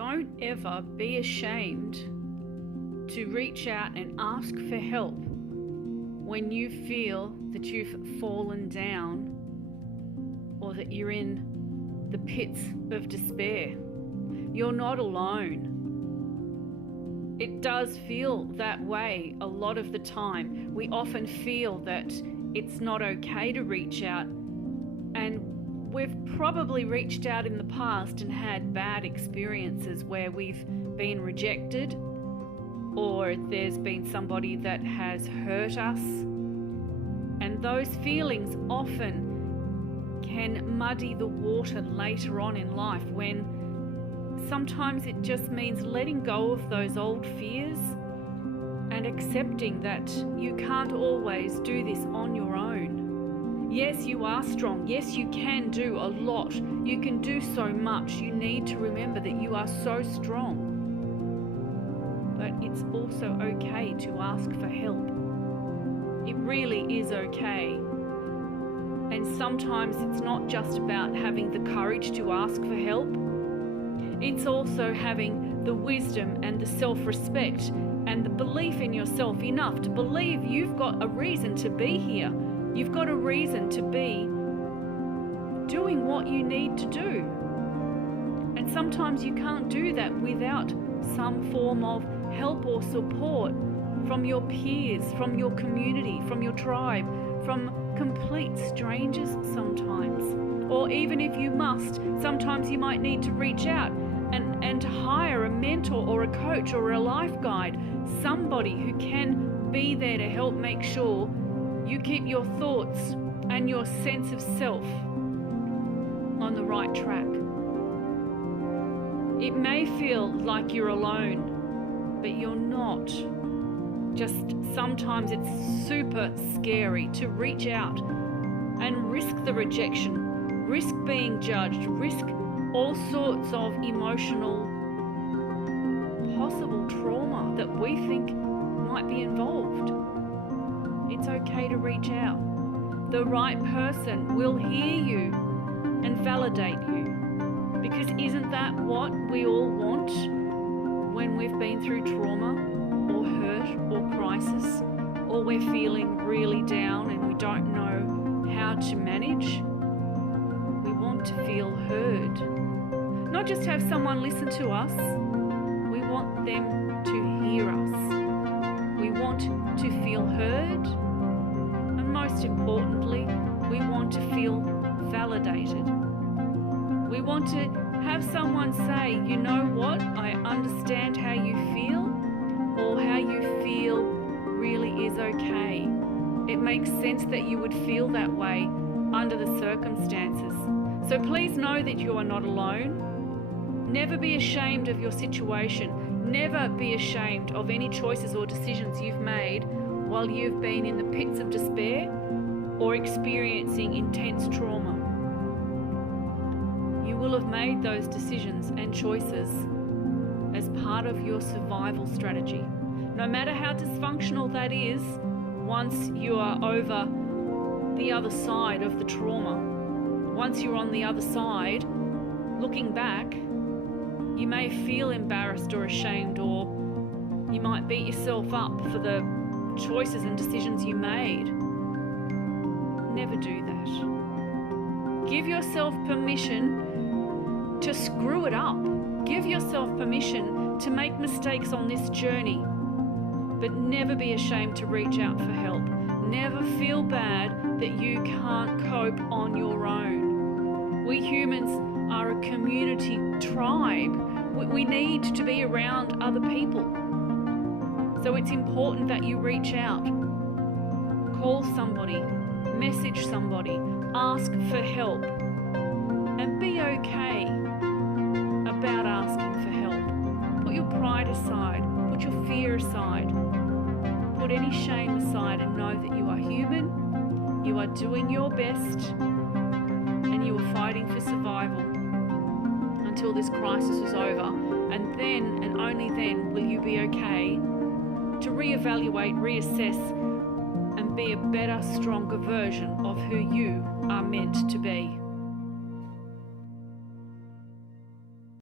Don't ever be ashamed to reach out and ask for help when you feel that you've fallen down or that you're in the pits of despair. You're not alone. It does feel that way a lot of the time. We often feel that it's not okay to reach out, and we've probably reached out in the past and had bad experiences where we've been rejected, or there's been somebody that has hurt us, and those feelings often can muddy the water later on in life, when sometimes it just means letting go of those old fears and accepting that you can't always do this on your own. Yes, you are strong. Yes, you can do a lot. You can do so much. You need to remember that you are so strong. But it's also okay to ask for help. It really is okay. And sometimes it's not just about having the courage to ask for help. It's also having the wisdom and the self-respect and the belief in yourself enough to believe you've got a reason to be here. You've got a reason to be doing what you need to do. And sometimes you can't do that without some form of help or support from your peers, from your community, from your tribe, from complete strangers sometimes. Or even if you must, sometimes you might need to reach out and hire a mentor or a coach or a life guide, somebody who can be there to help make sure you keep your thoughts and your sense of self on the right track. It may feel like you're alone, but you're not. Just sometimes it's super scary to reach out and risk the rejection, risk being judged, risk all sorts of emotional possible trauma that we think might be involved. It's okay to reach out. The right person will hear you and validate you, because isn't that what we all want when we've been through trauma or hurt or crisis, or we're feeling really down and we don't know how to manage? We want to feel heard. Not just have someone listen to us, we want them to hear us. We want to feel heard, and most importantly, we want to feel validated. We want to have someone say, you know what, I understand how you feel, or how you feel really is okay. It makes sense that you would feel that way under the circumstances. So please know that you are not alone. Never be ashamed of your situation. Never be ashamed of any choices or decisions you've made while you've been in the pits of despair or experiencing intense trauma. You will have made those decisions and choices as part of your survival strategy. No matter how dysfunctional that is, once you are over the other side of the trauma, once you're on the other side, looking back, you may feel embarrassed or ashamed, or you might beat yourself up for the choices and decisions you made. Never do that. Give yourself permission to screw it up. Give yourself permission to make mistakes on this journey, but never be ashamed to reach out for help. Never feel bad that you can't cope on your own. We humans are a community tribe. We need to be around other people. So it's important that you reach out. Call somebody, message somebody, ask for help, and be okay about asking for help. Put your pride aside, put your fear aside, put any shame aside, and know that you are human, you are doing your best, and you are fighting for survival until this crisis is over. And then, and only then, will you be okay to reevaluate, reassess, and be a better, stronger version of who you are meant to be.